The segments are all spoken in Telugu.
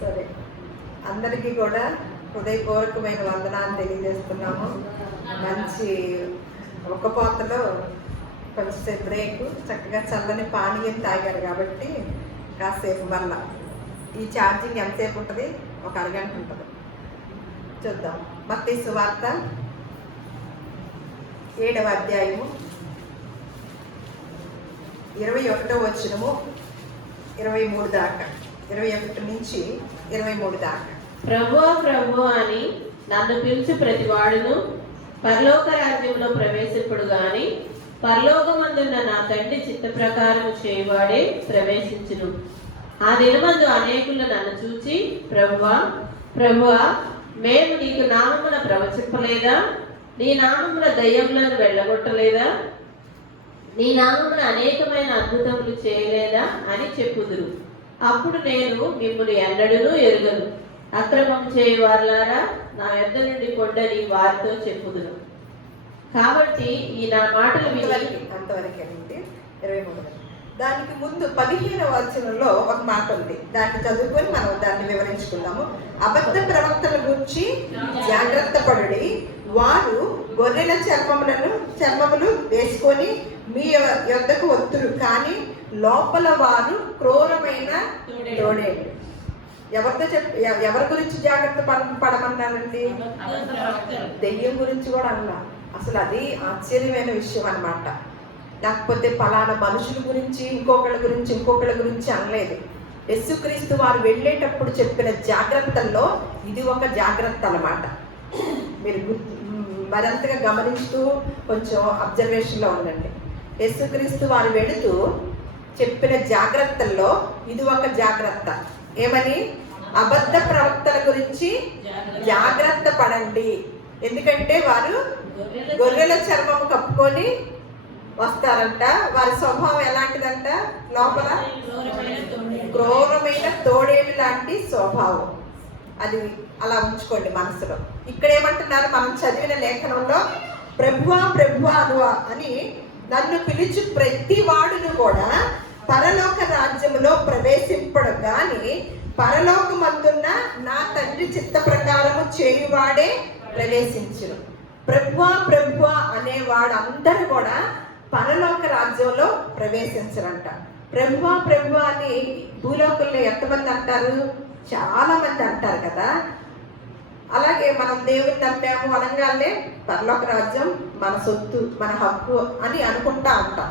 సరే, అందరికీ కూడా హృదయపూర్వకమైన వందనాలు తెలియజేస్తున్నాము. మంచి ఒక్కపోతలో కొంచెంసేపు బ్రేక్, చక్కగా చల్లని పానీయం తాగారు కాబట్టి కాసేపు వల్ల ఈ ఛార్జింగ్ ఎంతసేపు ఉంటుంది? ఒక అరగంట ఉంటుంది. చూద్దాం. మత్తయి సువార్త 7వ అధ్యాయము 21వ వచనము 23 దాకా, 21 నుంచి 23 దాకా. ప్రభువా ప్రభువా అని నన్ను పిలిచి ప్రతి వాడును పరలోక రాజ్యంలో ప్రవేశింపుడు గాని పరలోకమందున్న నా తండ్రి చిత్త ప్రకారము చేయువాడే ప్రవేశించును. ఆ దినమందు అనేకులు నన్ను చూచి, ప్రభువా ప్రభువా, మేము నీకు నామమున ప్రవచింపలేదా? నీ నామమున దయ్యములను వెళ్ళగొట్టలేదా? నీ నామమున అనేకమైన అద్భుతములు చేయలేదా అని చెప్పుదురు. అప్పుడు నేను మిమ్మల్ని ఎన్నడూనూ ఎరుగను, అక్రమం చేయవారులారా నా యొద్ద నుండి పొండని వారితో చెప్పుదును. కాబట్టి ఈ నా మాటలు అంతవరకేనండి. 23. దానికి ముందు 15వ వచనంలో ఒక మాట ఉంది, దాన్ని చదువుకొని మనం దాన్ని వివరించుకుందాము. అబద్ధ ప్రవక్తల గురించి జాగ్రత్త పడుడి, వారు గొర్రెల చర్మములు వేసుకొని మీ యొద్దకు వత్తురు, కానీ లోపల వారు క్రూరమైన తోడేళ్ళు. ఎవరి గురించి జాగ్రత్త పడమన్నారండి? దెయ్యం గురించి కూడా అన్నా. అసలు అది ఆశ్చర్యమైన విషయం అన్నమాట. లేకపోతే పలానా మనుషుల గురించి ఇంకొకళ్ళ గురించి అనలేదు. యేసుక్రీస్తు వారు వెళ్ళేటప్పుడు చెప్పిన జాగ్రత్తల్లో ఇది ఒక జాగ్రత్త అన్నమాట. మీరు మరింతగా గమనిస్తూ కొంచెం అబ్జర్వేషన్లో ఉండండి. యేసుక్రీస్తు వారు వెళుతూ చెప్పిన జాగ్రత్తల్లో ఇది ఒక జాగ్రత్త. ఏమని? అబద్ధ ప్రవక్తల గురించి జాగ్రత్త పడండి. ఎందుకంటే వారు గొర్రెల చర్మం కప్పుకొని వస్తారంట. వారి స్వభావం ఎలాంటిదంట? లోపల క్రూరమైన తోడేళ్ళు లాంటి స్వభావం. అది అలా ఉంచుకోండి మనసులో. ఇక్కడ ఏమంటున్నారు? మనం చదివిన లేఖనంలో ప్రభువా ప్రభువా అని నన్ను పిలిచి ప్రతి వాడును కూడా పరలోక రాజ్యములో ప్రవేశింపడు గాని పరలోకమందున్న నా తండ్రి చిత్త ప్రకారము చేయువాడే ప్రవేశించును. ప్రభువా ప్రభువా అనేవాడు అందరూ కూడా పరలోక రాజ్యంలో ప్రవేశించరంట. ప్రభువా ప్రభువా అని భూలోకంలో ఎంతమంది అంటారు? చాలా మంది అంటారు కదా. అలాగే మనం దేవుని నమ్మాము అనగానే పరలోక రాజ్యం మన సొత్తు, మన హక్కు అని అనుకుంటా ఉంటాం.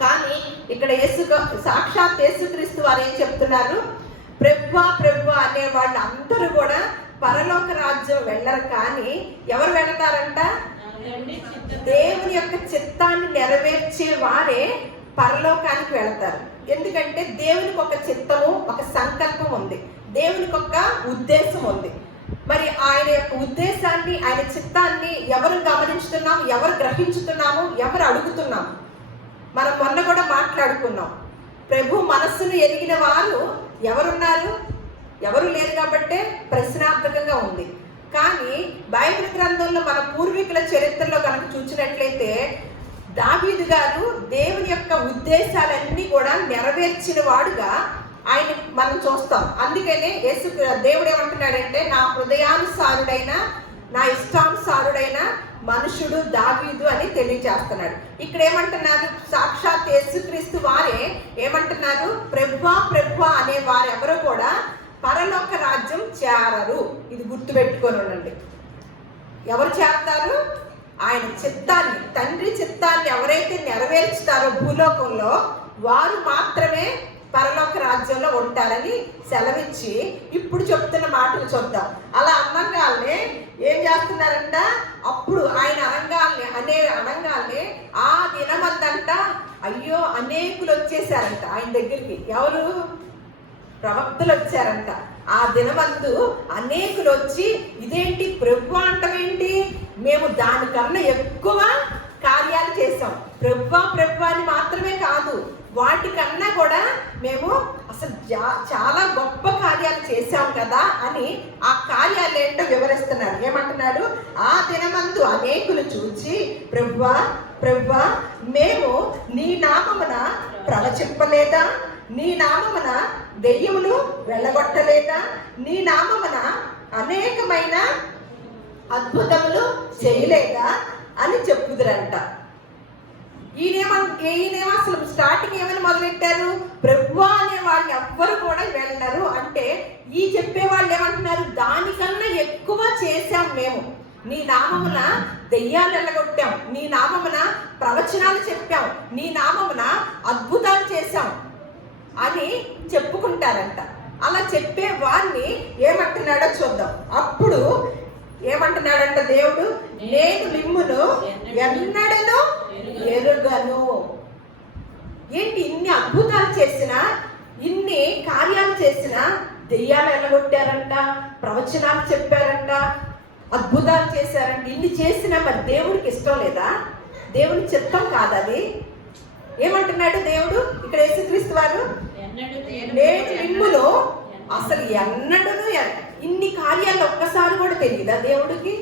కానీ ఇక్కడ సాక్షాత్ యేసుక్రీస్తు వారు ఏం చెప్తున్నారు? ప్రభువా ప్రభువా అనే వాళ్ళు అందరూ కూడా పరలోక రాజ్యం వెళ్ళరు, కానీ ఎవరు వెళతారంట? దేవుని యొక్క చిత్తాన్ని నెరవేర్చే వారే పరలోకానికి వెళతారు. ఎందుకంటే దేవునికి ఒక చిత్తము, ఒక సంకల్పం ఉంది, దేవునికి ఒక ఉద్దేశం ఉంది. మరి ఆయన యొక్క ఉద్దేశాన్ని, ఆయన చిత్తాన్ని ఎవరు గమనించుతున్నాం, ఎవరు గ్రహించుతున్నాము, ఎవరు అడుగుతున్నాం? మనం మొన్న కూడా మాట్లాడుకున్నాం. ప్రభు మనస్సును ఎరిగిన వారు ఎవరున్నారు? ఎవరు లేరు కాబట్టే ప్రశ్నార్థకంగా ఉంది. కానీ బైబిల్ గ్రంథంలో మన పూర్వీకుల చరిత్రలో కనుక చూసినట్లయితే దావీదు గారు దేవుని యొక్క ఉద్దేశాలన్నీ కూడా నెరవేర్చిన వాడుగా ఆయన మనం చూస్తాం. అందుకనే దేవుడు ఏమంటున్నాడంటే, నా హృదయానుసారుడైన, నా ఇష్టానుసారుడైన మనుషుడు దావీదు అని తెలియజేస్తున్నాడు. ఇక్కడ ఏమంటున్నారు? సాక్షాత్ యేసుక్రీస్తు వారే ఏమంటున్నారు? ప్రభువా ప్రభువా అనే వారెవరు కూడా పరలోక రాజ్యం చేరరు. ఇది గుర్తుపెట్టుకొని ఉండండి. ఎవరు చేరతారు? ఆయన చిత్తాన్ని, తండ్రి చిత్తాన్ని ఎవరైతే నెరవేర్చుతారో భూలోకంలో వారు మాత్రమే పరలోక రాజ్యంలో ఉంటారని సెలవిచ్చి ఇప్పుడు చెప్తున్న మాటలు చూద్దాం. అలా అనగానే ఏం చేస్తున్నారంట? అప్పుడు ఆయన అనగానే ఆ దినమందంట అయ్యో అనేకులు వచ్చేసారంట ఆయన దగ్గరికి. ఎవరు? ప్రవక్తలు వచ్చారంట. ఆ దినమందు అనేకులు వచ్చి, ఇదేంటి ప్రభు అంటమేంటి, మేము దానికన్నా ఎక్కువ కార్యాలు చేసాం, ప్రభు అని మాత్రమే కాదు, వాటికన్నా కూడా మేము అసలు చాలా గొప్ప కార్యాలు చేశాం కదా అని ఆ కార్యాలు ఏంటో వివరిస్తున్నారు. ఏమంటున్నాడు? ఆ దినమందు అనేకులు చూచి, ప్రభువా ప్రభువా, మేము నీ నామమున ప్రవచింపలేదా? నీ నామమున దెయ్యములు వెళ్ళగొట్టలేదా? నీ నామమున అనేకమైన అద్భుతములు చేయలేదా అని చెప్పుదురంట. ఈయనేమో అసలు స్టార్టింగ్ ఏమైనా మొదలెట్టారు, ప్రభువా అనే వాళ్ళు ఎవ్వరు కూడా వెళ్ళరు అంటే, ఈ చెప్పే వాళ్ళు ఏమంటున్నారు, దానికన్నా ఎక్కువ చేశాం మేము, నీ నామమున దెయ్యాలు వెళ్ళగొట్టాం, నీ నామమున ప్రవచనాలు చెప్పాం, నీ నామమున అద్భుతాలు చేశాం అని చెప్పుకుంటారంట. అలా చెప్పే వారిని ఏమంటున్నాడో చూద్దాం. అప్పుడు ఏమంటున్నాడంట దేవుడు, నేను మిమ్మును ఎన్నడను ఎరుగను. ఏంటి, ఇన్ని అద్భుతాలు చేసినా, ఇన్ని కార్యాలు చేసినా, దెయ్యాలు వెళ్ళగొట్టారంట, ప్రవచనాలు చెప్పారంట, అద్భుతాలు చేశారంట, ఇన్ని చేసినా మరి దేవుడికి ఇష్టం లేదా? దేవుని చిత్తం కాదది. ఏమంటున్నాడు దేవుడు ఇక్కడ యేసుక్రీస్తు వారు, నేను మిమ్మును అసలు ఎన్నడను, ఇన్ని కార్యాలు ఒక్కసారి కూడా తెలియదా దేవుడికి?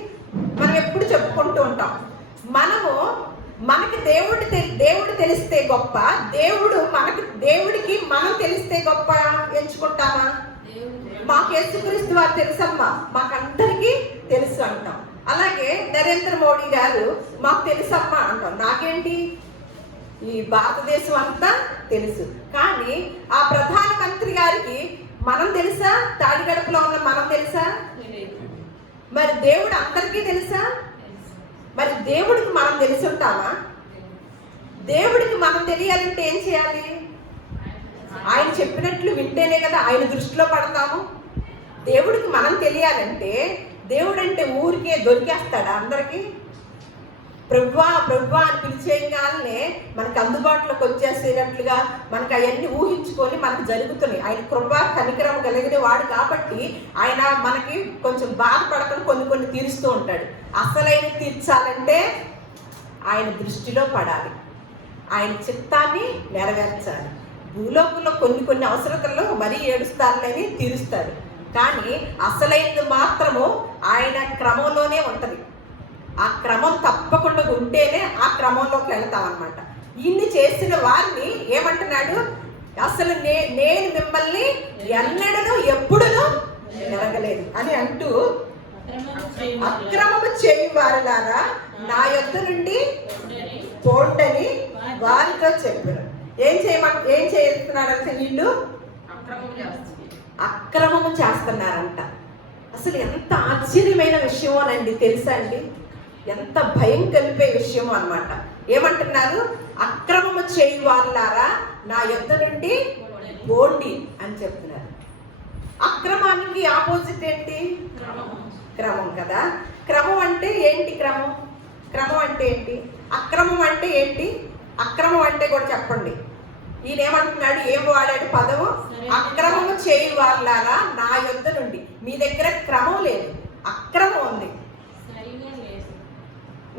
మనం ఎప్పుడు చెప్పుకుంటూ ఉంటాం, మనకి దేవుడు తెలిస్తే గొప్ప, దేవుడికి మనం తెలిస్తే గొప్ప ఎంచుకుంటామా? మాకు యేసుక్రీస్తు వారు తెలుసమ్మా, మాకందరికీ తెలుసు అంటాం. అలాగే నరేంద్ర మోడీ గారు మాకు తెలుసమ్మా అంటాం. నాకేంటి, ఈ భారతదేశం అంతా తెలుసు. కానీ ఆ ప్రధానమంత్రి గారికి మనం తెలుసా? తాడిగడపలో ఉన్న మనం తెలుసా? మరి దేవుడు అందరికీ తెలుసా? మరి దేవుడికి మనం తెలుసుంటామా? దేవుడికి మనం తెలియాలంటే ఏం చేయాలి? ఆయన చెప్పినట్లు వింటేనే కదా ఆయన దృష్టిలో పడతాము. దేవుడికి మనం తెలియాలంటే, దేవుడు అంటే ఊరికే దొరికేస్తాడా అందరికీ? ప్రభువా ప్రభువా అని పిలిచేయగానే మనకు అందుబాటులోకి వచ్చేసేటట్లుగా మనకు అవన్నీ ఊహించుకొని మనకు జరుగుతున్నాయి. ఆయన కృప కనికరం కలిగిన వాడు కాబట్టి ఆయన మనకి కొంచెం బాధపడకుండా కొన్ని తీరుస్తూ ఉంటాడు. అసలైన తీర్చాలంటే ఆయన దృష్టిలో పడాలి, ఆయన చిత్తాన్ని నెరవేర్చాలి. భూలోకంలో కొన్ని అవసరతల్లో మరీ ఏడుస్తారని తీరుస్తాడు, కానీ అసలైనది మాత్రము ఆయన క్రమంలోనే ఉంటుంది. ఆ క్రమం తప్పకుండా ఉంటేనే ఆ క్రమంలోకి వెళ్తాం అన్నమాట. ఇన్ని చేసిన వారిని ఏమంటున్నాడు, అసలు నేను మిమ్మల్ని ఎన్నడను ఎప్పుడును ఎరగలేదు అని అంటూ, అక్రమము చేయి వారిలారా నా యొద్ద నుండి పోండని వారితో చెప్పారు. ఏం చేస్తున్నాడు అంటే, వీళ్ళు అక్రమము చేస్తున్నారంట. అసలు ఎంత ఆశ్చర్యమైన విషయం అనండి, తెలుసా అండి? ఎంత భయం కలిపే విషయం అన్నమాట. ఏమంటున్నారు, అక్రమము చేయి వారులారా నా యొద్ద నుండి పోండి అని చెప్తున్నారు. అక్రమానికి ఆపోజిట్ ఏంటి? క్రమం కదా. క్రమం అంటే ఏంటి? క్రమం అంటే ఏంటి? అక్రమం అంటే ఏంటి? అక్రమం అంటే కూడా చెప్పండి. ఈయన ఏమంటున్నాడు, ఏం వాడాడు పదము? అక్రమము చేయి వారులారా నా యొద్ద నుండి. మీ దగ్గర క్రమం లేదు, అక్రమం ఉంది.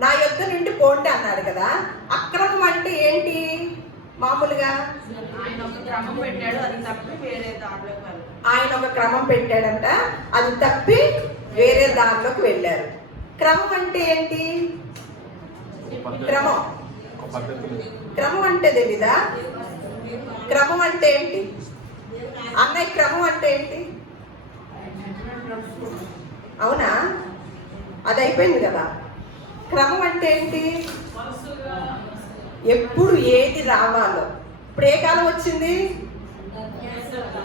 నా యొద్ద నుండి పోండి అన్నాడు కదా. అక్రమం అంటే ఏంటి? మామూలుగా ఆయన ఒక క్రమం పెట్టాడంట, అది తప్పి వేరే దారిలోకి వెళ్ళారు. క్రమం అంటే ఏంటి? క్రమం అంటే తెలీదా? క్రమం అంటే ఏంటి అన్నయ్య? క్రమం అంటే ఏంటి? అవునా, అది అయిపోయింది కదా. క్రమం అంటే ఏంటి? ఎప్పుడు ఏది రావాలో. ఇప్పుడు ఏ కాలం వచ్చింది?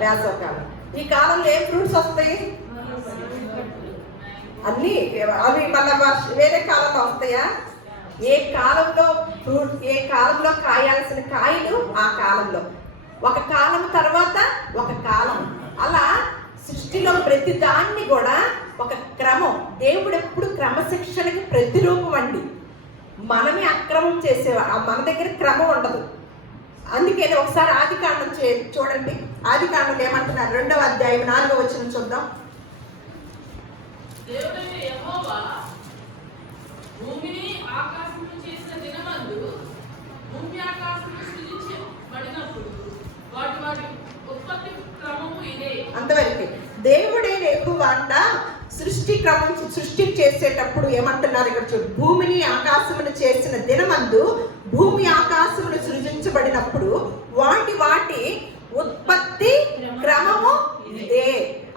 వేసవకాలం. ఈ కాలంలో ఏ ఫ్రూట్స్ వస్తాయి? అవి మళ్ళీ వేరే కాలంలో వస్తాయా? ఏ కాలంలో ఫ్రూట్, ఏ కాలంలో కాయాల్సిన కాయలు ఆ కాలంలో, ఒక కాలం తర్వాత ఒక కాలం. అలా సృష్టిలో ప్రతి దాన్ని కూడా ఒక క్రమం. దేవుడు ఎప్పుడు క్రమశిక్షణకి ప్రతిరూపం అండి. మనమే అక్రమం చేసేవాడు, మన దగ్గర క్రమం ఉండదు. అందుకని ఒకసారి ఆదికాండం చూడండి. ఆదికాండం ఏమంటున్నారు? 2వ అధ్యాయం 4వ వచనం చూద్దాం. అంతవరకు దేవుడైన యెహోవా సృష్టి చేసేటప్పుడు ఏమంటున్నారు ఇక్కడ చూడు. భూమిని ఆకాశమును చేసిన దినమందు, భూమి ఆకాశమును సృజించబడినప్పుడు వాటి ఉత్పత్తి క్రమము ఇదే.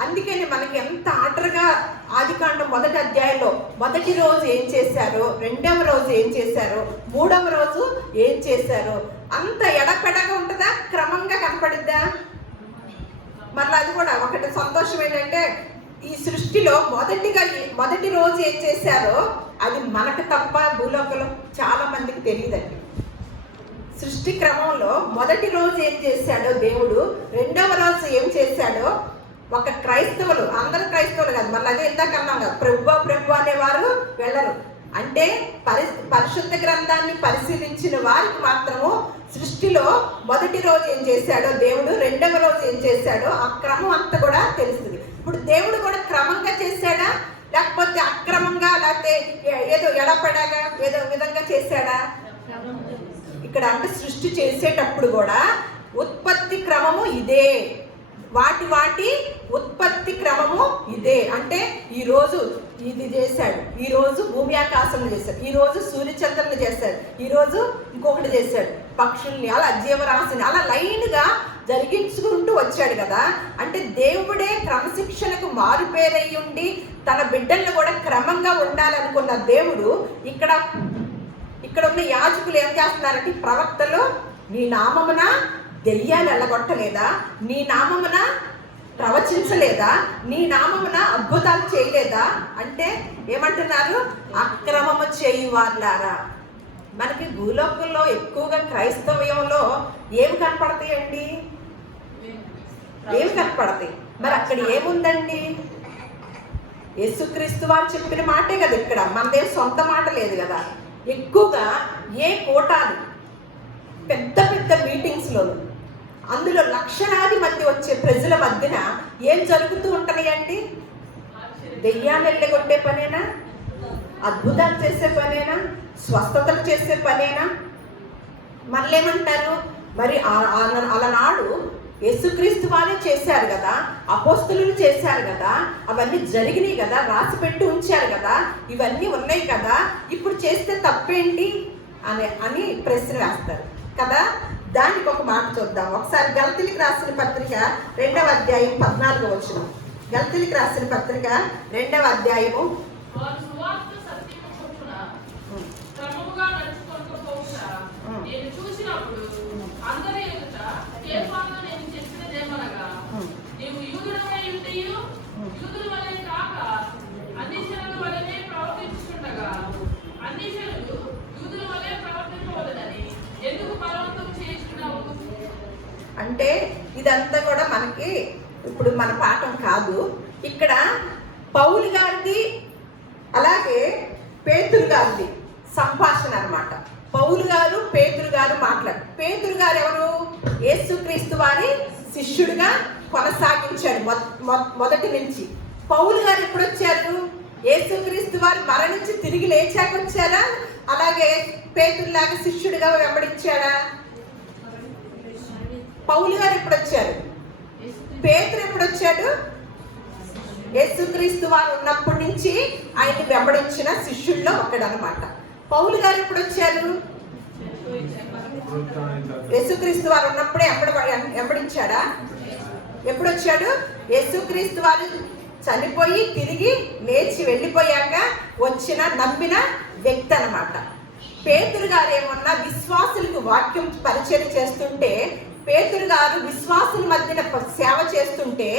అందుకని మనకి ఎంత ఆర్డర్గా ఆదికాండం 1వ అధ్యాయంలో మొదటి రోజు ఏం చేశారో, 2వ రోజు ఏం చేశారో, 3వ రోజు ఏం చేశారో అంత ఎడపెడగా ఉంటుందా, క్రమంగా కనపడిద్దా? మళ్ళీ అది కూడా ఒకటి సంతోషం ఏంటంటే ఈ సృష్టిలో మొదటి రోజు ఏం చేశారో అది మనకు తప్ప భూలోకంలో చాలా మందికి తెలియదండి. సృష్టి క్రమంలో మొదటి రోజు ఏం చేశాడో దేవుడు, 2వ రోజు ఏం చేశాడో ఒక క్రైస్తవులు, అందరు క్రైస్తవులు కాదు, మళ్ళీ అదే ఇందాక అన్నాం కదా, ప్రభు అనేవారు వెళ్ళరు. అంటే పరిశుద్ధ గ్రంథాన్ని పరిశీలించిన వారికి మాత్రము సృష్టిలో మొదటి రోజు ఏం చేశాడో దేవుడు, 2వ రోజు ఏం చేశాడో ఆ క్రమం అంతా కూడా తెలుస్తుంది. ఇప్పుడు దేవుడు కూడా క్రమంగా చేశాడా, లేకపోతే అక్రమంగా, లేకపోతే ఏదో ఎడపడగా ఏదో విధంగా చేశాడా? ఇక్కడ అంటే సృష్టి చేసేటప్పుడు కూడా ఉత్పత్తి క్రమము ఇదే, వాటి ఉత్పత్తి క్రమము ఇదే. అంటే ఈరోజు ఇది చేశాడు, ఈరోజు భూమి ఆకాశంలో చేశాడు, ఈరోజు సూర్యచంద్రులు చేశాడు, ఈరోజు ఇంకొకటి చేశాడు, పక్షుల్ని, అలా జీవరాశిని అలా లైన్గా జరిగించుకుంటూ వచ్చాడు కదా. అంటే దేవుడే క్రమశిక్షణకు మారుపేరై ఉండి తన బిడ్డలను కూడా క్రమంగా ఉండాలనుకున్న దేవుడు ఇక్కడ ఉన్న యాజకులు ఏం చేస్తున్నారంటే, ప్రవక్తలు నీ నామమున దెయ్యాలు వెళ్ళగొట్టలేదా, నీ నామమున ప్రవచించలేదా, నీ నామమున అద్భుతాలు చేయలేదా అంటే ఏమంటున్నారు? అక్రమము చేయువారులారా. మనకి భూలోకంలో ఎక్కువగా క్రైస్తవ్యంలో ఏమి కనపడతాయండి? ఏమి కనపడతాయి? మరి అక్కడ ఏముందండి? యేసుక్రీస్తు వారు చెప్పిన మాటే కదా, ఇక్కడ మనదేం సొంత మాట లేదు కదా. ఎక్కువగా ఏ కోటాలు పెద్ద పెద్ద మీటింగ్స్లో అందులో లక్షలాది మంది వచ్చే ప్రజల మధ్యన ఏం జరుగుతూ ఉంటున్నాయండి? దెయ్యాన్ని వెళ్ళగొట్టే పనేనా, అద్భుతాలు చేసే పనేనా, స్వస్థతలు చేసే పనేనా? మళ్ళేమంటారు, మరి అలనాడు యేసుక్రీస్తు వారే చేశారు కదా, అపోస్తలులు చేశారు కదా, అవన్నీ జరిగినాయి కదా, రాసి పెట్టి ఉంచారు కదా, ఇవన్నీ ఉన్నాయి కదా, ఇప్పుడు చేస్తే తప్పేంటి అని ప్రశ్న వేస్తారు కదా. దానికి ఒక మాట చూద్దాం ఒకసారి. గలతీయులకు రాసిన పత్రిక 2వ అధ్యాయం 14వ వచనం. గలతీయులకు రాసిన పత్రిక 2వ అధ్యాయము అంటే ఇదంతా కూడా మనకి ఇప్పుడు మన పాఠం కాదు. ఇక్కడ పౌలు గారిది అలాగే పేతురు గారిది సంభాషణ అన్నమాట. పౌలు గారు పేతురు గారు మాట్లాడు. పేతురు గారు ఎవరు? యేసుక్రీస్తు వారి శిష్యుడిగా కొనసాగించాడు మొదటి నుంచి. పౌలు గారు ఎప్పుడు వచ్చారు? యేసుక్రీస్తు వారు మరణించి తిరిగి లేచాక వచ్చారా, అలాగే పేతురులాగా శిష్యుడిగా వెంబడించాడా? పౌలు గారు ఎప్పుడు వచ్చారు? పేతురు ఎప్పుడు వచ్చాడు? యేసుక్రీస్తు వారు ఉన్నప్పటి నుంచి ఆయన్ని వెంబడించిన శిష్యుల్లో ఒకడనమాట. పౌలు గారు ఎప్పుడు వచ్చారు? యేసుక్రీస్తు వారు ఉన్నప్పుడే వెంబడించాడా? ఎప్పుడు వచ్చాడు? యేసుక్రీస్తు వారు చనిపోయి తిరిగి లేచి వెళ్ళిపోయాక వచ్చిన నమ్మిన వ్యక్తి అన్నమాట. పేతురు గారు ఏమన్నా విశ్వాసులకు వాక్యం పరిచయం చేస్తుంటే, పేతురు గారు విశ్వాసుల మధ్యన సేవ చేస్తుంటే,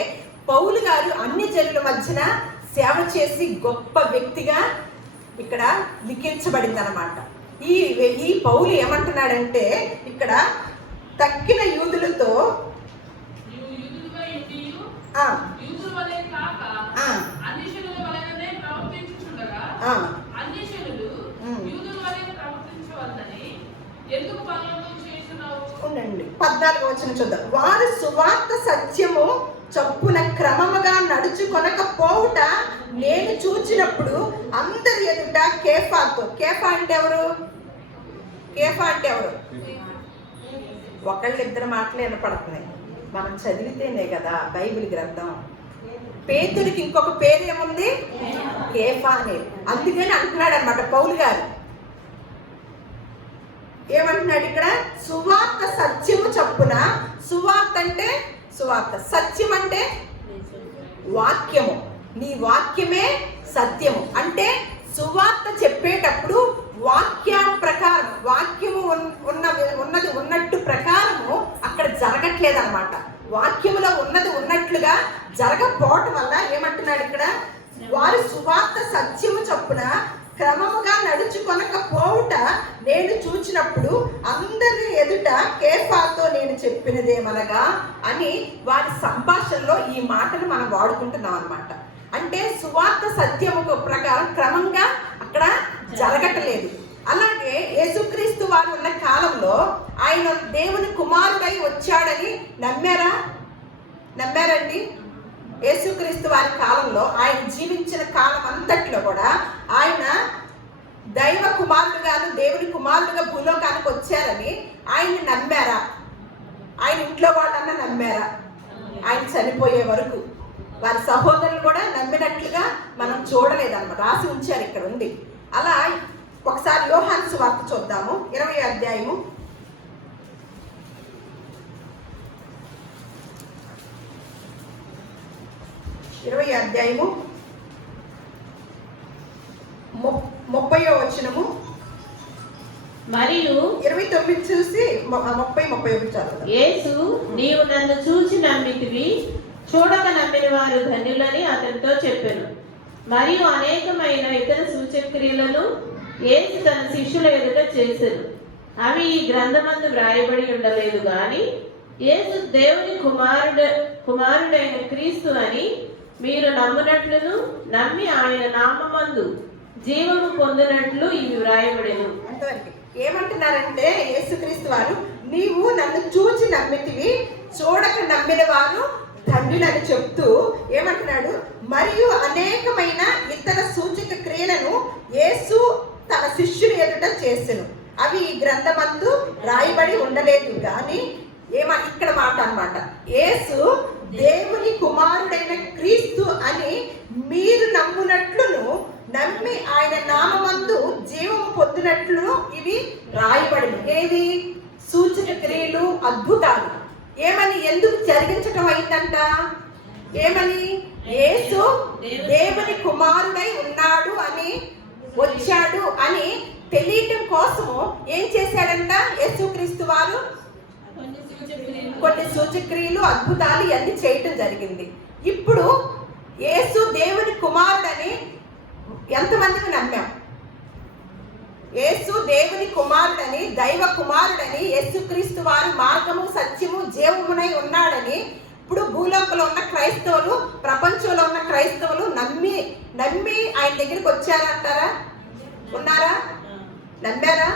పౌలు గారు అన్ని జనుల మధ్యన సేవ చేసి గొప్ప వ్యక్తిగా ఇక్కడ లిఖించబడింది అనమాట. ఈ పౌలు ఏమంటున్నాడంటే, ఇక్కడ తక్కిన యూదులతో ఉండండి 14వ వచనం చూద్దాం. వారు సువార్త సత్యము చొప్పున క్రమముగా నడుచుకొనకపోవుట నేను చూచినప్పుడు అందరి ఎదుట కేఫాతో. కేఫా అంటే ఎవరు? ఒకళ్ళిద్దరు మాటలు వినపడుతున్నాయి, మనం చదివితేనే కదా బైబిల్ గ్రంథం. పేతుడికి ఇంకొక పేరు ఏముంది? కేఫా అని. అందుకని అంటున్నాడు అనమాట పౌలు గారు. ఏమంటున్నాడు ఇక్కడ? సువార్త సత్యము చొప్పున. సువార్త అంటే సువార్త. సత్యం అంటే వాక్యము. నీ వాక్యమే సత్యము. అంటే సువార్త చెప్పేటప్పుడు వాక్యం ప్రకారం, వాక్యము ఉన్నది ఉన్నట్టు ప్రకారము అక్కడ జరగట్లేదు అనమాట. వాక్యములో ఉన్నది ఉన్నట్లుగా జరగకపోవటం వల్ల ఏమంటున్నాడు ఇక్కడ, వారు సువార్త సత్యము చొప్పున క్రమముగా నడుచుకొనకపోవుట నేను చూచినప్పుడు అందరి ఎదుట కేఫాతో నేను చెప్పినదేమనగా అని వారి సంభాషణలో ఈ మాటను మనం వాడుకుంటున్నాం అనమాట. అంటే సువార్త సత్యము ప్రకారం క్రమంగా అక్కడ జరగట్లేదు. అలాగే యేసుక్రీస్తు వారు ఉన్న కాలంలో ఆయన దేవుని కుమారుడై వచ్చాడని నమ్మారండి. యేసుక్రీస్తు వారి కాలంలో ఆయన జీవించిన కాలం అంతట్లో కూడా ఆయన దైవ కుమారుడుగాను దేవుని కుమారుడుగా భూలోకానికి వచ్చారని ఆయన్ని నమ్మారా? ఆయన ఇంట్లో వాళ్ళన్నా నమ్మారా? ఆయన చనిపోయే వరకు వారి సహోదరులు కూడా నమ్మినట్లుగా మనం చూడలేదన్నమాట. రాసి ఉంచారు, ఇక్కడ ఉంది. అలా ఒకసారి యోహాను సువార్త చూద్దాము, 20వ అధ్యాయము. ఇరవై అధ్యాయము 30వ వచనము మరియు 29 చూసి 30-31 చదువు. యేసు, నీవు నన్ను చూచి నమ్మితివి, చూడక నమ్మిన వారు ధన్యులని అతనితో చెప్పెను. మరియు అనేకమైన ఇతర సూచక్రియలను యేసు తన శిష్యుల ఎదుట చేసెను. అవి ఈ గ్రంథమందు వ్రాయబడి ఉండలేదు గాని యేసు దేవుని కుమారుడైన క్రీస్తు అని మీరు నమ్మునట్లును నమ్మి ఆయన నామమందు జీవము పొందినట్లు ఇవి వ్రాయబడెను. అంతవరకు ఏమంటున్నారంటే, యేసుక్రీస్తు వారు నీవు నన్ను చూచి నమ్మితివి, చూడక నమ్మిన వారు ధన్యులని చెప్తూ ఏమంటున్నాడు, మరియు అనేకమైన ఇతర సూచక క్రియలను యేసు తన శిష్యుల ఎదుట చేసెను. అవి ఈ గ్రంథమందు రాయబడి ఉండలేదు కానీ ఇక్కడ మాట అన్నమాట, యేసు దేవుని కుమారుడైన క్రీస్తు అని మీరు నమ్మునట్లును నమ్మి ఆయన నామమందు జీవము పొందినట్లు ఇవి రాయబడిన. ఏది? సూచక క్రియలు, అద్భుతాలు. ఏమని, ఎందుకు జరిగించటం అయిందంట? ఏమని? యేసు దేవుని కుమారుడై ఉన్నాడు అని, వచ్చాడు అని తెలియటం కోసము ఏం చేశాడంట యేసుక్రీస్తు వారు? కొన్ని సూచక్రియలు, అద్భుతాలు ఇవన్నీ చేయటం జరిగింది. ఇప్పుడు యేసు దేవుని కుమారుడని ఎంతమందికి నమ్మాం? యేసు దేవుని కుమారుడని, దైవ కుమారుడని, యేసుక్రీస్తు వారి మార్గము, సత్యము, జీవమునై ఉన్నాడని ఇప్పుడు భూలోకంలో ఉన్న క్రైస్తవులు, ప్రపంచంలో ఉన్న క్రైస్తవులు నమ్మి ఆయన దగ్గరికి వచ్చారంటారా? ఉన్నారా? నమ్మారా?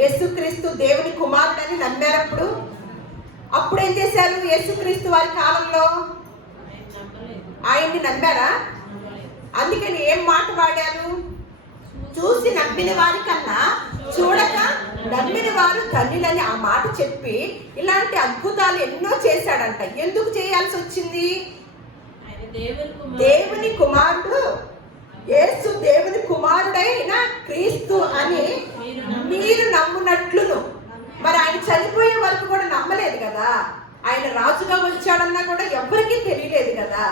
యేసుక్రీస్తు దేవుని కుమారుడని నమ్మారప్పుడు. అప్పుడు ఏం చేశారు? యేసుక్రీస్తు వారి కాలంలో ఆయన్ని నమ్మారా? అందుకని ఏం మాట వాడారు? చూసి నమ్మిన వారి కన్నా చూడక నమ్మిన వారు ధన్యులని ఆ మాట చెప్పి ఇలాంటి అద్భుతాలు ఎన్నో చేశాడంట. ఎందుకు చేయాల్సి వచ్చింది? దేవుని కుమారుడు యేసు దేవుని కుమారుడైన క్రీస్తు అని మీరు నమ్మునట్లును. మరి ఆయన చనిపోయే వరకు కూడా నమ్మలేదు కదా. ఆయన రాజుగా వచ్చాడన్నా కూడా ఎవరికీ తెలియలేదు కదా.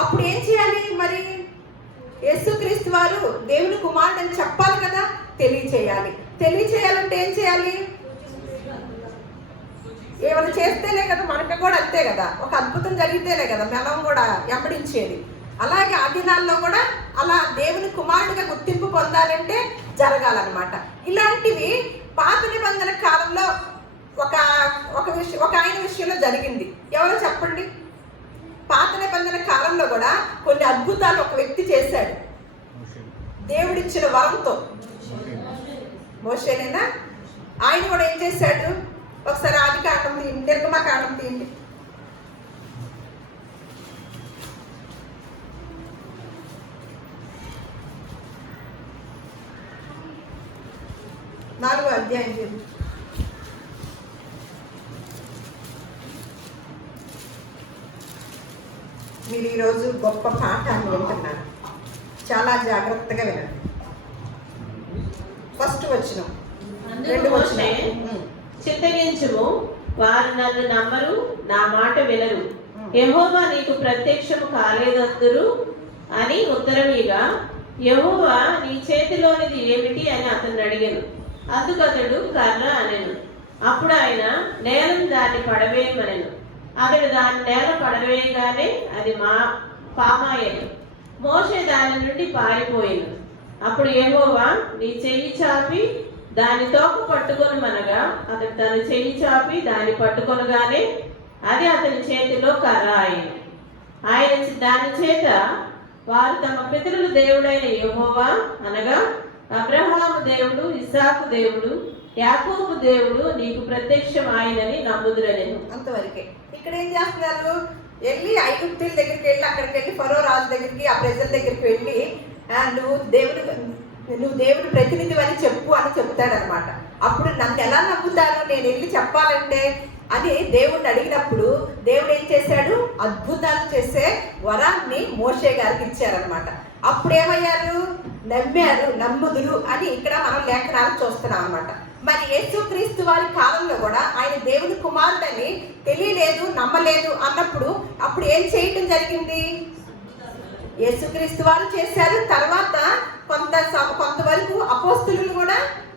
అప్పుడు ఏం చేయాలి? మరి యేసుక్రీస్తు వారు దేవుని కుమారుడు అని చెప్పాలి కదా, తెలియచేయాలి. తెలియచేయాలంటే ఏం చేయాలి? ఏమైనా చేస్తేనే కదా, మనకు కూడా అంతే కదా, ఒక అద్భుతం జరిగితేనే కదా మనం కూడా వెంబడించేది. అలాగే ఆ దినాల్లో కూడా అలా దేవుని కుమారుడిగా గుర్తింపు పొందాలంటే జరగాలన్నమాట. ఇలాంటివి పాత నిబంధన కాలంలో ఒక ఆయన విషయంలో జరిగింది. ఎవరో చెప్పండి? పాత నిబంధన కాలంలో కూడా కొన్ని అద్భుతాలు ఒక వ్యక్తి చేశాడు దేవుడిచ్చిన వరంతో. మోషేనేనా? ఆయన కూడా ఏం చేశాడు? ఒకసారి ఆదికాండం తీయండి, నిర్గమకాండం తీయండి. 4వ అధ్యాయం. మీరు ఈరోజు గొప్ప పాఠాన్ని వింటున్నారు, చాలా జాగ్రత్తగా వినండి. ఫస్ట్ వచనం, రెండు వచనం. చిత్తగించుము, వారు నన్ను నమ్మరు, నా మాట వినరు. యెహోవా నీకు ప్రత్యక్షము కాలేదందురు అని ఉత్తరమిగా, యెహోవా నీ చేతిలోనిది ఏమిటి అని అతన్ని అడిగాను. అందుకు అతడు కర్ర అనెను. అప్పుడు ఆయన నేలను దాన్ని పడవేయమనెను. అతడు దాని నేల పడవేయగానే అది పామాయెను. మోషే దాని నుండి పారిపోయాను. అప్పుడు యెహోవా నీ చెయ్యి చాపి దాని తోక పట్టుకొనమనగా అతడు తన చెయ్యి చాపి దాన్ని పట్టుకొనగానే అది అతని చేతిలో కర్ర అయింది. ఆయన దాని చేత వారు తమ పితరుల దేవుడైన యెహోవా అనగా అబ్రహాము దేవుడు, ఇస్సాకు దేవుడు, యాకోబు దేవుడు నీకు ప్రత్యక్షం ఆయనని నమ్ముదురనెను. అంతవరకే. ఇక్కడ ఏం చేస్తున్నారు? వెళ్ళి ఐగుప్తుల దగ్గరికి వెళ్ళి, అక్కడికి వెళ్ళి ఫరో రాజు దగ్గరికి, ఆ ప్రజల దగ్గరికి వెళ్ళి నువ్వు దేవుడు ప్రతినిధి అని చెప్పు అని చెప్తాడనమాట. అప్పుడు నన్ను ఎలా నమ్ముతారు నేను వెళ్ళి చెప్పాలంటే అని దేవుడిని అడిగినప్పుడు దేవుడు ఏం చేశాడు? అద్భుతాలు చేసే వరాన్ని మోషే గారికి ఇచ్చారనమాట. అప్పుడు ఏమయ్యారు? నమ్మారు, నమ్ముదురు అని ఇక్కడ మనం లేఖనాలు చూస్తున్నాం అనమాట. మరి యేసుక్రీస్తు వారి కాలంలో కూడా ఆయన దేవుని కుమారుడని తెలియలేదు, నమ్మలేదు అన్నప్పుడు అప్పుడు ఏం చేయటం జరిగింది? యేసుక్రీస్తు వారు చేశారు. తర్వాత కొంతవరకు అపోస్తులు కూడా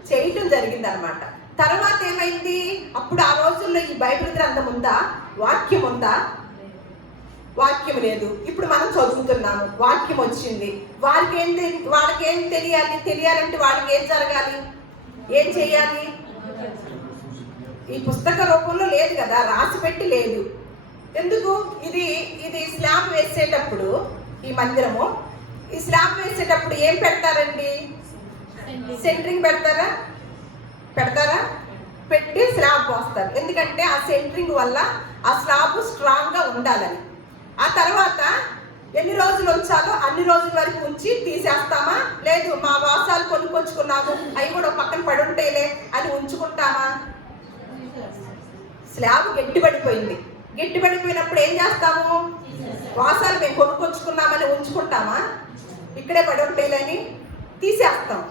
చేయటం జరిగింది అనమాట. తర్వాత ఏమైంది? అప్పుడు ఆ రోజుల్లో ఈ బైబిల్ గ్రంథం ఉందా? వాక్యం ఉందా? వాక్యం లేదు. ఇప్పుడు మనం చదువుతున్నాము, వాక్యం వచ్చింది. వాళ్ళకి ఏం తెలియాలంటే వాళ్ళకి ఏం జరగాలి? ఏం చేయాలి? ఈ పుస్తక రూపంలో లేదు కదా, రాసి పెట్టి లేదు. ఎందుకు? ఇది స్లాబ్ వేసేటప్పుడు ఈ మందిరము ఈ స్లాబ్ వేసేటప్పుడు ఏం పెడతారండి? సెంటరింగ్ పెడతారా? పెట్టి స్లాబ్ పోస్తారు. ఎందుకంటే ఆ సెంటరింగ్ వల్ల ఆ స్లాబ్ స్ట్రాంగ్గా ఉండాలని. ఆ తర్వాత ఎన్ని రోజులు ఉంచాలో అన్ని రోజుల వరకు ఉంచి తీసేస్తామా? లేదు, మా వాసాలు కొనుక్కొచ్చుకున్నాము అవి కూడా పక్కన పడి ఉంటాయిలే అని ఉంచుకుంటామా? స్లాబ్ గట్టిపడిపోయినప్పుడు ఏం చేస్తాము? వాసాలు మేము కొనుక్కొచ్చుకున్నామని ఉంచుకుంటామా? ఇక్కడే పడి ఉంటాయిలని తీసేస్తాం.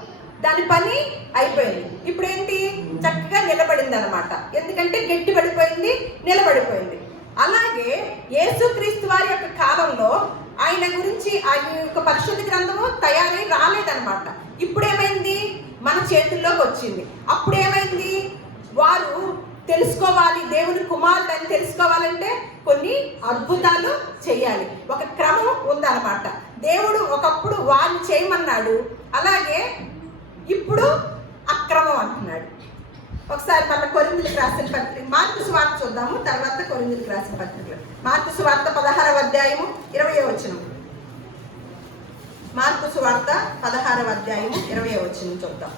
దాని పని అయిపోయింది. ఇప్పుడు ఏంటి? చక్కగా నిలబడింది అనమాట. ఎందుకంటే గట్టిపడిపోయింది, నిలబడిపోయింది. అలాగే యేసుక్రీస్తు వారి యొక్క కాలంలో ఆయన గురించి ఆయన యొక్క పరిశుద్ధ గ్రంథము తయారై రాలేదన్నమాట. ఇప్పుడు ఏమైంది? మన చేతుల్లోకి వచ్చింది. అప్పుడు ఏమైంది? వారు తెలుసుకోవాలి, దేవుని కుమారుడు అని తెలుసుకోవాలంటే కొన్ని అద్భుతాలు చేయాలి. ఒక క్రమం ఉందన్నమాట. దేవుడు ఒకప్పుడు వారిని చేయమన్నాడు, అలాగే ఇప్పుడు అక్రమం అంటున్నాడు. ఒకసారి మన కొరింథీయులకు రాసిన పత్రిక మార్కు సువార్త చూద్దాము, తర్వాత కొరింథీయులకు రాసిన పత్రిక. మార్కు సువార్త 16వ అధ్యాయము 20వ వచనం. మార్కు సువార్త 16వ అధ్యాయము 20వ వచనం చూద్దాం.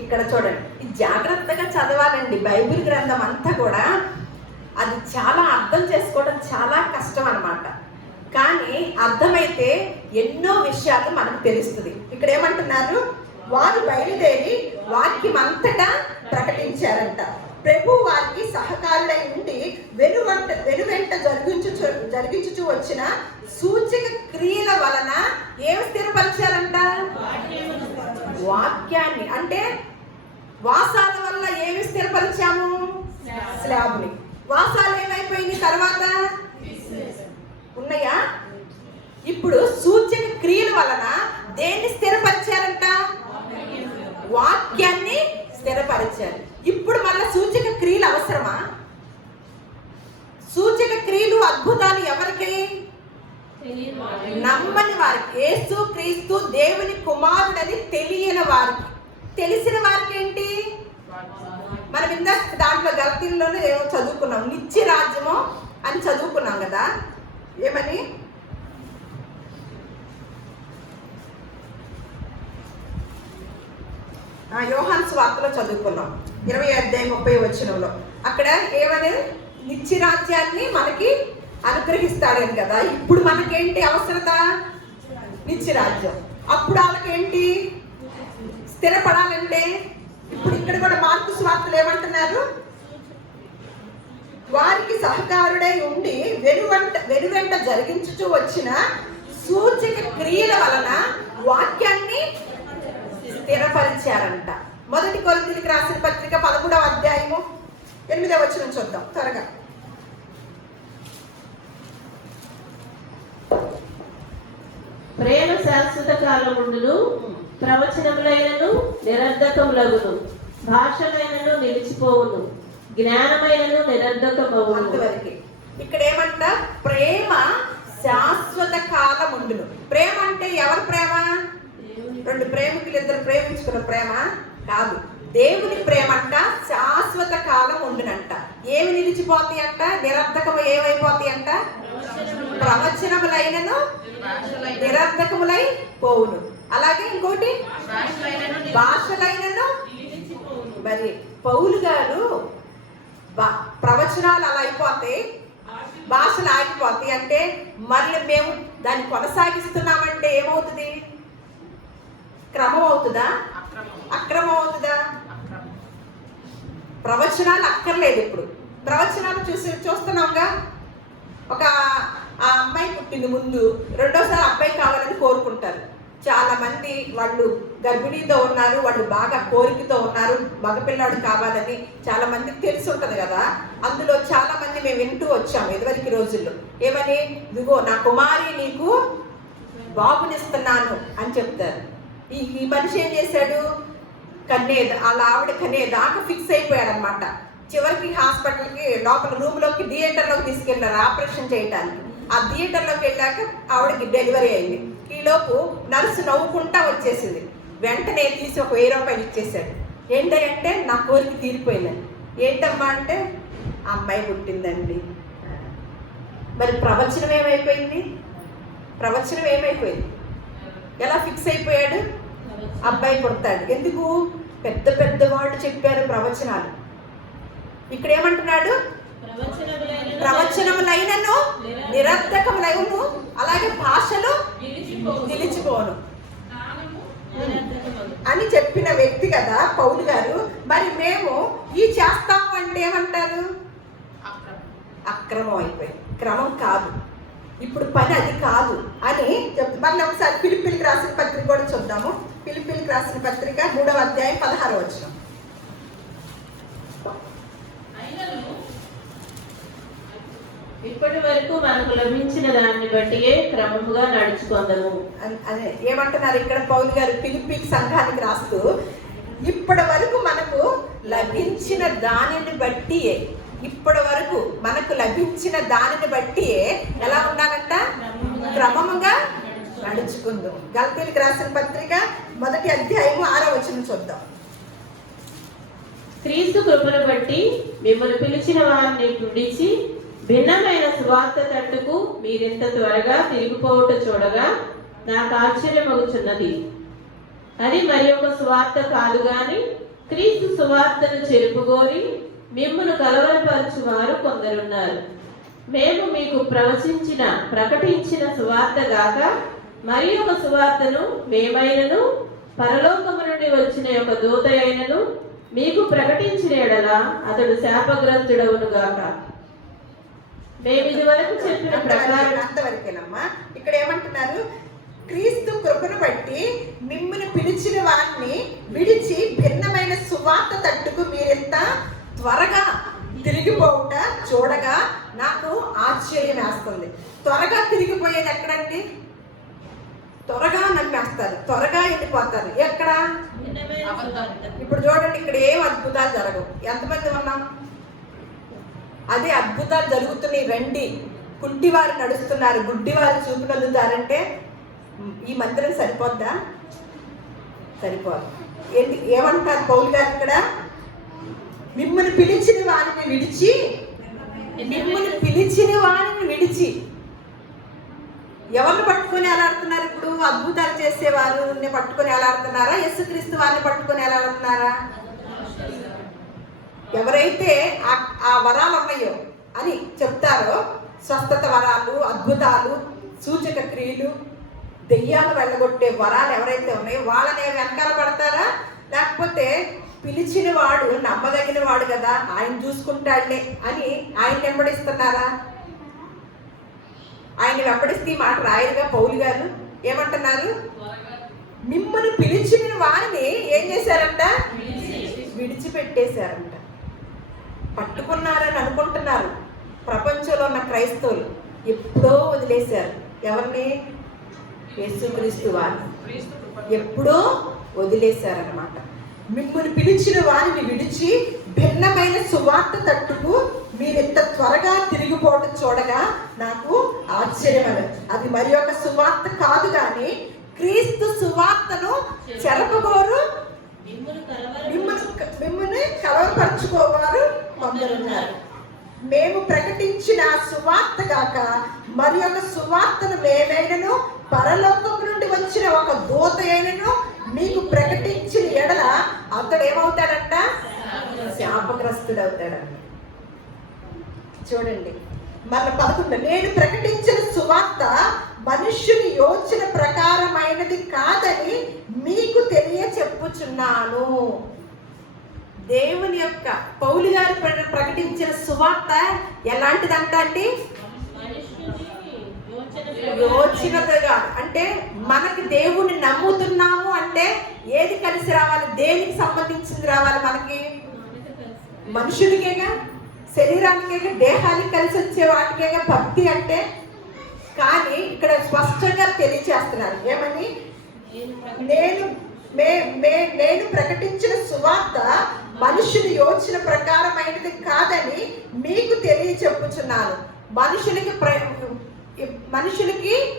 ఇక్కడ చూడండి, జాగ్రత్తగా చదవాలండి బైబిల్ గ్రంథం అంతా కూడా. అది చాలా అర్థం చేసుకోవడం చాలా కష్టం అన్నమాట. కానీ అర్థమైతే ఎన్నో విషయాలు మనకు తెలుస్తుంది. ఇక్కడ ఏమంటున్నారు? వారు బయలుదేరి వాక్యం అంతటా ప్రకటించారంట. ప్రభు వారికి సహకారుడై ఉండి వెనువెంట జరిగించుచు వచ్చిన సూచక క్రియల వలన ఏమి స్థిరపరిచారంట? వాక్యాన్ని. అంటే వాసాల వల్ల ఏమి స్థిరపరిచాము? స్లాబ్ని. వాసాలు ఏమైపోయింది? తర్వాత ఉన్నాయా? ఇప్పుడు సూచక క్రియల వలన దేన్ని స్థిరపరిచారంట? వాక్యాన్ని స్థిరపరిచారు. ఇప్పుడు మళ్ళీ సూచక క్రియలు అవసరమా? సూచక క్రియలు, అద్భుతాలు ఎవరికి? నమ్మని వారికి. యేసు క్రీస్తు దేవుని కుమారుడని తెలియని వారికి. తెలిసిన వారికి ఏంటి? మనం ఇందాక దాంట్లో గలతీయుల్లోనే ఏమో చదువుకున్నాం, నిత్య రాజ్యము అని చదువుకున్నాం కదా. ఏమని? యోహాను సువార్తలో చదువుకున్నాం 20వ అధ్యాయం 30వ వచనంలో. అక్కడ ఏమని? నిత్య రాజ్యాన్ని మనకి అనుగ్రహిస్తాడని కదా. ఇప్పుడు మనకేంటి అవసరత? నిత్య రాజ్యం. అప్పుడు వాళ్ళకేంటి? స్థిరపడాలంటే ఇప్పుడు ఇక్కడ కూడా మార్కు సువార్తలు ఏమంటున్నారు? వారికి సహకారుడై ఉండి వెనువెంట జరిగించుచూ వచ్చిన సూచక క్రియల వలన వాక్యాన్ని స్థిరపరిచారంట. 1 కొరింథీయులకు రాసిన పత్రిక 13వ అధ్యాయము 8వ వచనం చూద్దాం త్వరగా. ప్రేమ శాశ్వత కాలముండును, ప్రవచనములైనను నిరర్ధకములగును, భాషలైనను నిలిచిపోవును, జ్ఞానమైనను నిరర్ధకమవును. అంతవరకు ఇక్కడ ఏమంట? ప్రేమ శాశ్వత కాలం ఉండును. ప్రేమ అంటే ఎవరి ప్రేమ? 2 ప్రేమికులు ఇద్దరు ప్రేమించుకున్న ప్రేమ కాదు. దేవుని ప్రేమ అంట శాశ్వత కాలం ఉండునంట. ఏమి నిలిచిపోతాయి అంట? నిరర్ధకము ఏమైపోతాయి అంట? ప్రవచనములైనను నిరర్ధకములై పోవును. అలాగే ఇంకోటి భాషలైనను. మరి పౌలు గారు ప్రవచనాలు అలా అయిపోతాయి, భాషలు ఆగిపోతాయి అంటే మళ్ళీ మేము దాన్ని కొనసాగిస్తున్నామంటే ఏమవుతుంది? క్రమం అవుతుందా? అక్రమం అవుతుందా? ప్రవచనాలు అక్కర్లేదు. ఇప్పుడు ప్రవచనాలు చూస్తున్నాంగా. ఒక ఆ అమ్మాయి పుట్టింది, ముందు రెండోసారి అబ్బాయి కావాలని కోరుకుంటారు చాలా మంది. వాళ్ళు గర్భిణీతో ఉన్నారు, వాళ్ళు బాగా కోరికతో ఉన్నారు మగపిల్లాడు కావాలని. చాలా మందికి తెలిసి ఉంటుంది కదా. అందులో చాలా మంది మేము వింటూ వచ్చాము ఇదివరకు రోజుల్లో. ఏమని? ఇదిగో నా కుమారి నీకు బాబునిస్తున్నాను అని చెప్తారు. ఈ మనిషి ఏం చేశాడు? వాళ్ళ ఆవిడ దాకా ఫిక్స్ అయిపోయాడు అనమాట. చివరికి హాస్పిటల్కి లోపల రూమ్లోకి థియేటర్లోకి తీసుకెళ్ళారు ఆపరేషన్ చేయడానికి. ఆ థియేటర్లోకి వెళ్ళాక ఆవిడకి డెలివరీ అయింది. ఈలోపు నర్సు నవ్వుకుంటా వచ్చేసింది. వెంటనే తీసి ఒక 1000 రూపాయలు ఇచ్చేసాడు. ఏంటంటే నా కోరిక తీరిపోయిందని. ఏంటమ్మా అంటే అమ్మాయి పుట్టిందండి. మరి ప్రవచనం ఏమైపోయింది? ప్రవచనం ఏమైపోయింది? ఎలా ఫిక్స్ అయిపోయాడు? అబ్బాయి పుడతాడు. ఎందుకు? పెద్ద వాళ్ళు చెప్పారు ప్రవచనాలు. ఇక్కడ ఏమంటున్నాడు? ప్రవచనములైనను నిరర్ధకములైనను, అలాగే భాషలు నిలిచిపోను అని చెప్పిన వ్యక్తి కదా పౌలు గారు. మరి మేము ఈ చేస్తాము అంటే ఏమంటారు? అక్రమం అయిపోయింది, క్రమం కాదు, ఇప్పుడు పని అది కాదు అని చెప్తాం. మళ్ళీ ఒకసారి ఫిలిప్పీలకు రాసిన పత్రిక కూడా చూద్దాము. ఫిలిప్పీలకు రాసిన పత్రిక 3వ అధ్యాయం 16వ వచనం. ఇప్పటి వరకు మనకు లభించిన దాన్ని బట్టి క్రమముగా నడుచుకుందాము. అదే ఏమంటున్నారు ఇక్కడ పౌలు గారు ఫిలిప్పీ సంఘానికి రాస్తూ, ఇప్పటి వరకు మనకు లభించిన దానిని బట్టి, ఇప్పటి వరకు మనకు లభించిన దానిని బట్టి ఎలా ఉండాలంట? క్రమముగా నడుచుకుందాం. గలతీయులకు రాసిన పత్రిక 1వ అధ్యాయము 6వ వచనం చూద్దాం. క్రీస్తు కృపను బట్టి మిమ్మల్ని పిలిచిన వారిని విడిచి భిన్నమైన సువార్త తట్టుకు మీరింత త్వరగా తిరిగిపోవుట చూడగా నాకు ఆశ్చర్యమగుచున్నది. అది మరి ఒక సువార్త కాదు గాని క్రీస్తు సువార్తను చెరుపుగోరి మిమ్మును కలవరపరచు వారు కొందరున్నారు. మేము మీకు ప్రకటించిన సువార్త గాక మరి ఒక సువార్తను మేమైనను పరలోకము నుండి వచ్చిన ఒక దూత అయినను మీకు ప్రకటించిన ఎడల అతడు శాపగ్రస్తుడవును గాక. మేము ఇది వరకు చెప్పిన ప్రకారం అంతవరకేనమ్మా. ఇక్కడ ఏమంటున్నారు? క్రీస్తు కృపను బట్టి మిమ్మల్ని పిలిచిన వారిని విడిచి భిన్నమైన సువార్త తట్టుకు మీరెంత త్వరగా తిరిగిపోవుట చూడగా నాకు ఆశ్చర్యం వేస్తుంది. త్వరగా తిరిగిపోయేది ఎక్కడండి? త్వరగా నమ్మేస్తారు, త్వరగా వెళ్ళిపోతారు. ఎక్కడ? ఇప్పుడు చూడండి, ఇక్కడ ఏం అద్భుతాలు జరగవు. ఎంతమంది ఉన్నాం? అదే అద్భుతాలు జరుగుతున్నాయి, రండి. కుంటివారు నడుస్తున్నారు, గుడ్డివారు చూపు కలుగుతారంటే ఈ మందిరం సరిపోద్దా? సరిపోదు. ఏమంటారు పౌలు గారు ఇక్కడ? మిమ్మల్ని పిలిచిన వారిని విడిచి, ఎవరిని పట్టుకొని ఎలాడుతున్నారు? ఇప్పుడు అద్భుతాలు చేసేవారు పట్టుకొని ఎలాడుతున్నారా? యేసుక్రీస్తు వారిని పట్టుకొని ఎలాడుతున్నారా? ఎవరైతే ఆ వరాలు ఉన్నాయో అని చెప్తారో, స్వస్థత వరాలు, అద్భుతాలు, సూచక క్రియలు, దెయ్యాలు వెళ్ళగొట్టే వరాలు ఎవరైతే ఉన్నాయో వాళ్ళని వెనకాల పడతారా? లేకపోతే పిలిచిన వాడు నమ్మదగిన వాడు కదా, ఆయన చూసుకుంటాడులే అని ఆయన వెంబడిస్తున్నారా? ఆయన వెంబడిస్తే ఈ మాట రాయరుగా పౌలు గారు. ఏమంటున్నారు? మిమ్మల్ని పిలిచిన వారిని ఏం చేశారంట? విడిచిపెట్టేశారంట. పట్టుకున్నారని అనుకుంటున్నారు ప్రపంచంలో ఉన్న క్రైస్తవులు. ఎప్పుడో వదిలేశారు. ఎవరిని? యేసుక్రీస్తు వారిని ఎప్పుడో వదిలేశారన్నమాట. మిమ్మల్ని పిలిచిన వారిని విడిచి భిన్నమైన సువార్త తట్టుకు మీరింత త్వరగా తిరిగిపోవడం చూడగా నాకు ఆశ్చర్యమని. అది మరి ఒక సువార్త కాదు కానీ క్రీస్తు సువార్తను చెరపగోరు మిమ్మల్ని కలవరపరచుకోవారు కొందరున్నారు. మేము ప్రకటించిన సువార్త గాక మరి ఒక సువార్తను మేమైనను పరలోకం నుండి వచ్చిన ఒక దూత అయినను మీకు ప్రకటించిన ఎడల అతడు ఏమవుతాడంట? శాపగ్రస్తుడు అవుతాడంట. చూడండి మన 11. నేను ప్రకటించిన సువార్త మనుష్యుని యోచన ప్రకారమైనది కాదని మీకు చెప్పుచున్నాను. దేవుని యొక్క పౌలు గారు ప్రకటించిన సువార్త ఎలాంటిదంట అండి? యోచనగా. అంటే మనకి దేవుని నమ్ముతున్నాము అంటే ఏది కలిసి రావాలి? దేనికి సంబంధించింది రావాలి మనకి? మనుషుడికేగా, శరీరానికేగా, దేహానికి కలిసి వచ్చే వాటికేగా భక్తి అంటే. కానీ ఇక్కడ స్పష్టంగా తెలియచేస్తున్నారు ఏమని? నేను ప్రకటించిన సువార్త మనుషుని యోచన ప్రకారమైనది కాదని మీకు తెలియచెప్పుచున్నాను. మనుషులకి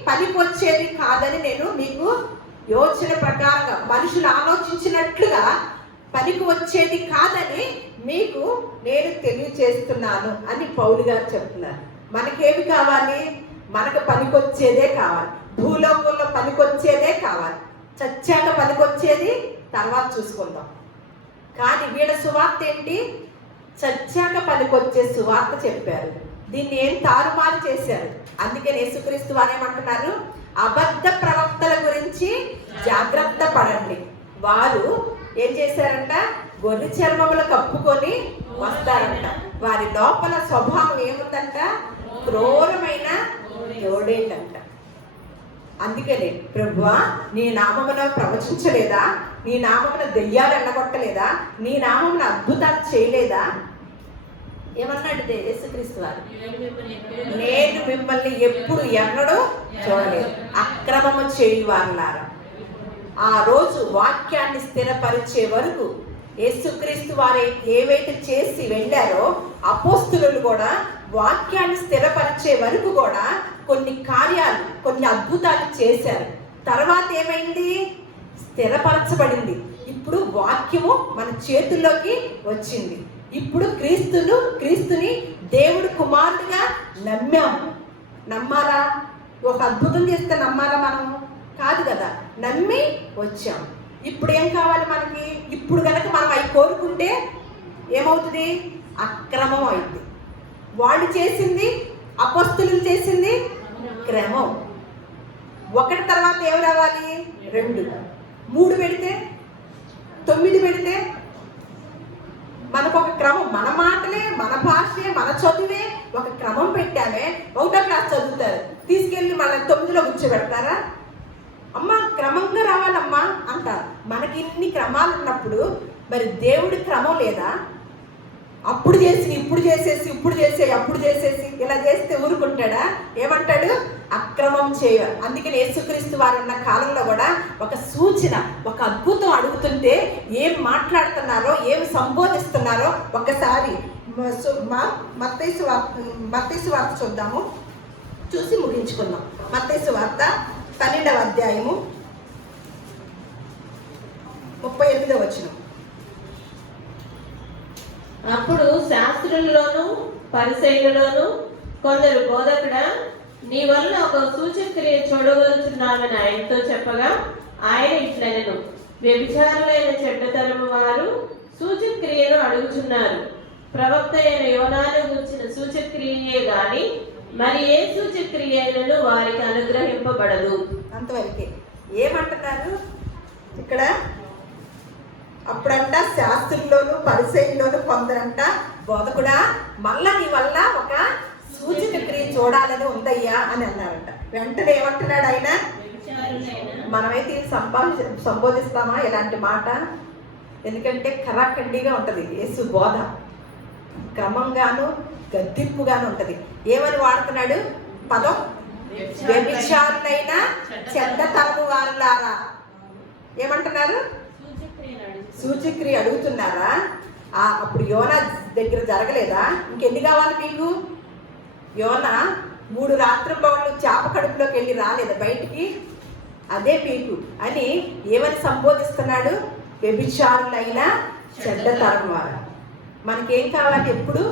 పనికి వచ్చేది కాదని నేను మీకు యోచన ప్రకారంగా, మనుషులు ఆలోచించినట్లుగా పనికి వచ్చేది కాదని మీకు నేను తెలియచేస్తున్నాను అని పౌలు గారు చెప్తున్నారు. మనకేమి కావాలి? మనకు పనికొచ్చేదే కావాలి. భూలోకంలో పనికొచ్చేదే కావాలి. చచ్చాక పనికొచ్చేది తర్వాత చూసుకుందాం. కానీ వీళ్ళ సువార్త ఏంటి? చచ్చాక పనికొచ్చే సువార్త చెప్పారు. దీన్ని ఏం తారుమారు చేశారు. అందుకని యేసుక్రీస్తు వారు ఏమంటున్నారు? అబద్ధ ప్రవక్తల గురించి జాగ్రత్త పడండి. వారు ఏం చేశారంట? గొర్రె చర్మములు కప్పుకొని వస్తారంట. వారి లోపల స్వభావం ఏముందంట? క్రూరమైన తోడేంటంట. అందుకనే ప్రభువా నీ నామమున ప్రవచించలేదా? నీ నామమున దెయ్యాలు ఎన్నగొట్టలేదా? నీ నామమున అద్భుతాలు చేయలేదా? ఏమన్నాడు యేసుక్రీస్తు వారు? నేను మిమ్మల్ని ఎప్పుడు ఎన్నడూ చూడలేదు. అక్రమము చేయువారులారా. ఆ రోజు వాక్యాన్ని స్థిరపరిచే వరకు యేసుక్రీస్తు వారు ఏవైతే చేసి వెళ్ళారో అపోస్తులు కూడా వాక్యాన్ని స్థిరపరిచే వరకు కూడా కొన్ని కార్యాలు, కొన్ని అద్భుతాలు చేశారు. తర్వాత ఏమైంది? స్థిరపరచబడింది. ఇప్పుడు వాక్యము మన చేతుల్లోకి వచ్చింది. ఇప్పుడు క్రీస్తుని దేవుడు కుమారుడిగా నమ్మాము. నమ్మాలా? ఒక అద్భుతం చేస్తే నమ్మాలా మనము? కాదు కదా. నమ్మి వచ్చాం. ఇప్పుడు ఏం కావాలి మనకి? ఇప్పుడు కనుక మనం అవి కోరుకుంటే ఏమవుతుంది? అక్రమం అయింది. వాళ్ళు చేసింది, అపోస్తులు చేసింది క్రమం. ఒకటి తర్వాత ఏమి రావాలి? 2, 3 పెడితే 9 పెడితే మనకు ఒక క్రమం. మన మాటలే, మన భాషే, మన చదువే ఒక క్రమం పెట్టామే. 1వ క్లాస్ చదువుతారు, తీసుకెళ్ళి మళ్ళీ 9లో కూర్చోబెడతారా? అమ్మ క్రమంగా రావాలమ్మా అంటారు. మనకి ఇన్ని క్రమాలు ఉన్నప్పుడు మరి దేవుడి క్రమం లేదా? అప్పుడు చేసి ఇప్పుడు చేసేసి, ఇప్పుడు చేసేసి అప్పుడు చేసేసి ఇలా చేస్తే ఊరుకుంటాడా? ఏమంటాడు? అక్రమం చేయ. అందుకని యేసుక్రీస్తు వారు ఉన్న కాలంలో కూడా ఒక సూచన, ఒక అద్భుతం అడుగుతుంటే ఏం మాట్లాడుతున్నారో, ఏం సంబోధిస్తున్నారో ఒక్కసారి మత్తయి వార్త చూద్దాము. చూసి ముగించుకుందాం. మత్తయి వార్త 12వ అధ్యాయము 38వ వచనం. అప్పుడు శాస్త్రులలోను పరిసయ్యులలోను కొందరు బోధకుడా, నీ వల్ల ఒక సూచక్రియ చూడవలచున్నామని ఆయనతో చెప్పగా ఆయన ఇట్లనెను, వ్యభిచారులైన చెడ్డతరము వారు సూచక్రియను అడుగుచున్నారు. ప్రవక్త అయిన యోనాను గురించిన సూచక్రియే గాని మరి ఏ సూచక్రియ అయినను వారికి అనుగ్రహింపబడదు. అంతవరకే. ఏమంటున్నారు ఇక్కడ? అప్పుడంట శాస్త్రుల్లోను పరిసయ్యుల్లోను కొందరంట, బోధకుడా మళ్ళా నీ వల్ల ఒక సూచక క్రియ చూడాలని ఉందయ్యా అని అన్నారంట. వెంటనే ఏమంటున్నాడు ఆయన? మనమైతే సంబోధిస్తామా ఇలాంటి మాట? ఎందుకంటే కరాఖండిగా ఉంటుంది యేసు బోధ, క్రమంగాను గద్దింపుగాను ఉంటుంది. ఏమని వాడుతున్నాడు పదం? వ్యభిచారులైన చెడ్డతరము వారులారా. ఏమంటున్నారు? సూచక్రియ అడుగుతున్నారా? అప్పుడు యోనా దగ్గర జరగలేదా? ఇంకెన్ని కావాలి మీకు? యోనా 3 రాత్రింబవళ్ళు చేప కడుపులోకి వెళ్ళి రాలేదా బయటికి? అదే మీకు అని ఏమని సంబోధిస్తున్నాడు? వ్యభిచారులైన చెడ్డతరం వారు. మనకేం కావాలి ఎప్పుడు?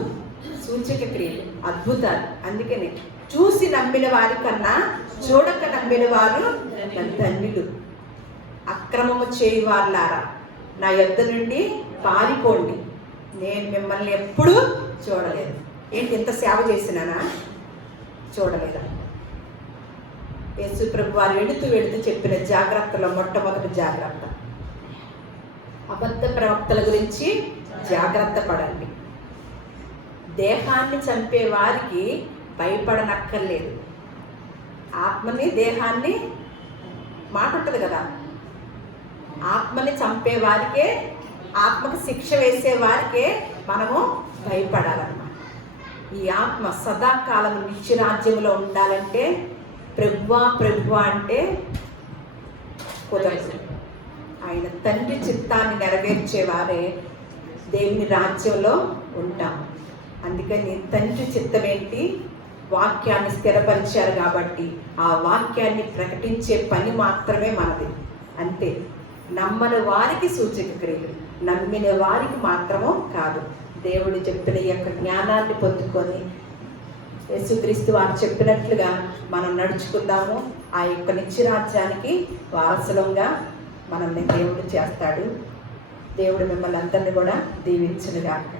సూచక క్రియలు, అద్భుతాలు. అందుకని చూసి నమ్మిన వారి కన్నా చూడక నమ్మిన వారు ధన్యులు. అక్రమము చేయువారులారా నా యొద్ద నుండి పారిపోండి, నేను మిమ్మల్ని ఎప్పుడూ చూడలేదు. ఏంటి ఇంత సేవ చేసినానా? చూడలేదా? యేసు ప్రభు వారు వెళుతూ చెప్పిన జాగ్రత్తలో మొట్టమొదటి జాగ్రత్త, అబద్ధ ప్రవక్తల గురించి జాగ్రత్త పడండి. దేహాన్ని చంపే వారికి భయపడనక్కర్లేదు. ఆత్మని దేహాన్ని, మాట ఉంటుంది కదా, ఆత్మని చంపే వారికే, ఆత్మకు శిక్ష వేసే వారికే మనము భయపడాలన్నమాట. ఈ ఆత్మ సదాకాలం నిత్యరాజ్యంలో ఉండాలంటే ప్రభువా ప్రభువా అంటే కుదరదు. ఆయన తండ్రి చిత్తాన్ని నెరవేర్చేవారే దేవుని రాజ్యంలో ఉంటాం. అందుకని తండ్రి చిత్తం ఏంటి? వాక్యాన్ని స్థిరపరిచారు కాబట్టి ఆ వాక్యాన్ని ప్రకటించే పని మాత్రమే మనది. అంతే. నమ్మని వారికి సూచక క్రియలు, నమ్మిన వారికి మాత్రము కాదు. దేవుడు చెప్పిన ఈ యొక్క జ్ఞానాన్ని పొందుకొని యేసుక్రీస్తు వారు చెప్పినట్లుగా మనం నడుచుకుందాము. ఆ యొక్క నిత్యరాజ్యానికి వారసులంగా మనల్ని దేవుడు చేస్తాడు. దేవుడు మిమ్మల్ని అందరినీ కూడా దీవించునుగాక.